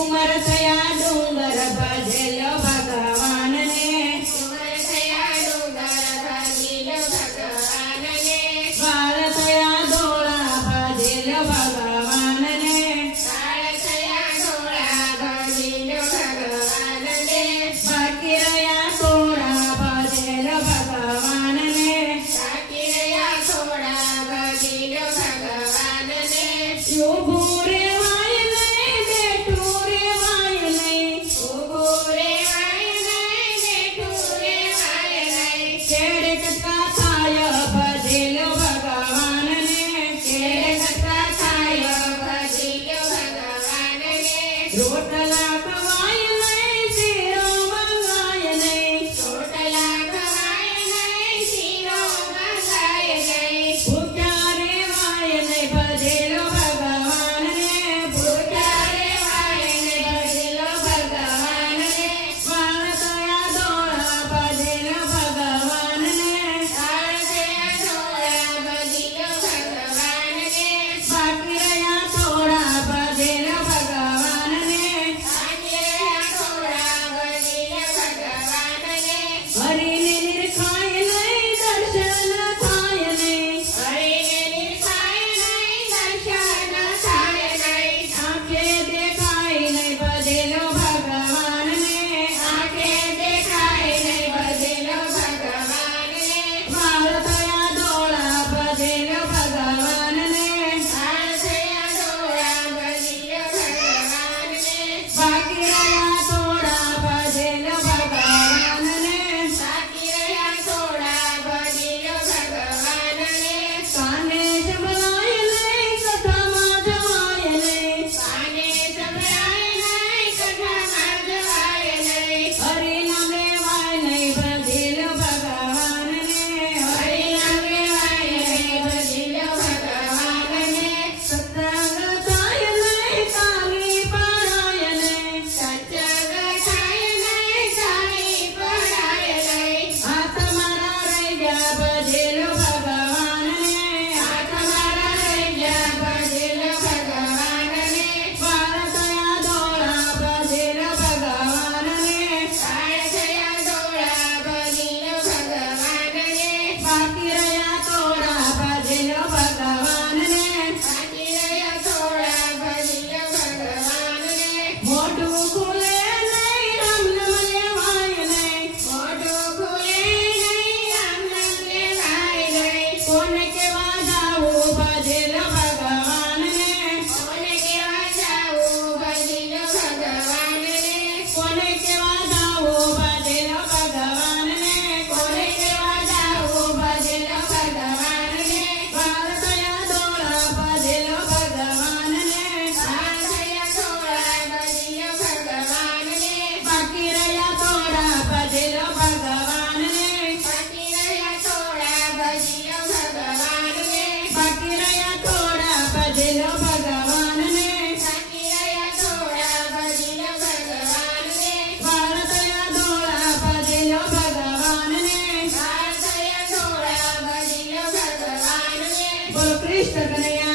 उमरथया डोंगर भजेलो भगवान ने उमरथया डोंगर भजेलो भगवान ने बाळथया डोळा भजेलो भगवान ने बाळथया डोळा भजेलो भगवान ने बाकीरया तोडा भजेलो भगवान ने बाकीरया तोडा भजेलो भगवान ने योगोरे वायले बेटूरे वायले उगोरे वायले बेटूरे वायले केडे कथा थाय भजेलो भगवान ने केळे कथाय भजेलो भगवान ने रोटला वायले शिरो मंगायले छोटला गवायले शिरो मंगायले भुक्यारे वायले भजेलो भगवान ने भुतारे वायले भजेलो भगवान ने बाळथया डोळा भजेलो भगवान ने बाळथया डोळा भजेलो भगवान ने बाकीरया तोडा भजेलो भगवान ने बाकीरया तोडा भजेलो भगवान ने हरिने निरखायले दर्शन थायले हरिने निरखायले दर्शन थायले आंखे देखायले भजेलो भगवान ने आंखे देखायले भजेलो भगवान ने बाळथया डोळा भजेलो भगवान ने बाळथया डोळा भजेलो भगवान ने बाकीरया तोडा भजेलो भगवान ने बाकीरया तोडा भजेलो भगवान ने काने जमलायले कथा माझवायले काने संभळायले कथा माजवायले हरिनामे वायले भजेलो भगवान ने हरिनाम गायले भजेलो भगवान ने सत्संग थायले काली पारायले सत्संग थायले काली पडायले हात मारा रैग्या भजेलो भगवान ने हात मारा रैग्या भजेलो भगवान ने बाळथया डोळा भजेलो भगवान ने बाळथया डोळा भजेलो भगवान ने बाकीरया तोडा भजेलो भगवान ने बाकीरया तोडा भजेलो भगवान ने मोठू खुले नाही रमलमले वायले मोठो खुले नाही आमले वायले कोण केव्हा जाऊ भजेलो भगवान ने कोण केव्हा जाऊ भजेलो भगवान ने कोण केव्हा जाऊ भजेलो भगवान ने कोण केव्हा जाऊ भजेलो भगवान ने बाळथया डोळा भजेलो भगवान ने बाळथया डोळा भजेलो भगवान ने बाकीरया तोडा भजेलो भगवान ने बाकीरया तोडा भजेलो भगवान ने बाकीरया तोडा भजेलो भगवान ने बाकीरया तोडा भजेलो भगवान ने बाळथया डोळा भजेलो भगवान ने बाळथया डोळा भजेलो भगवान ने बोलो कृष्ण कन्हैया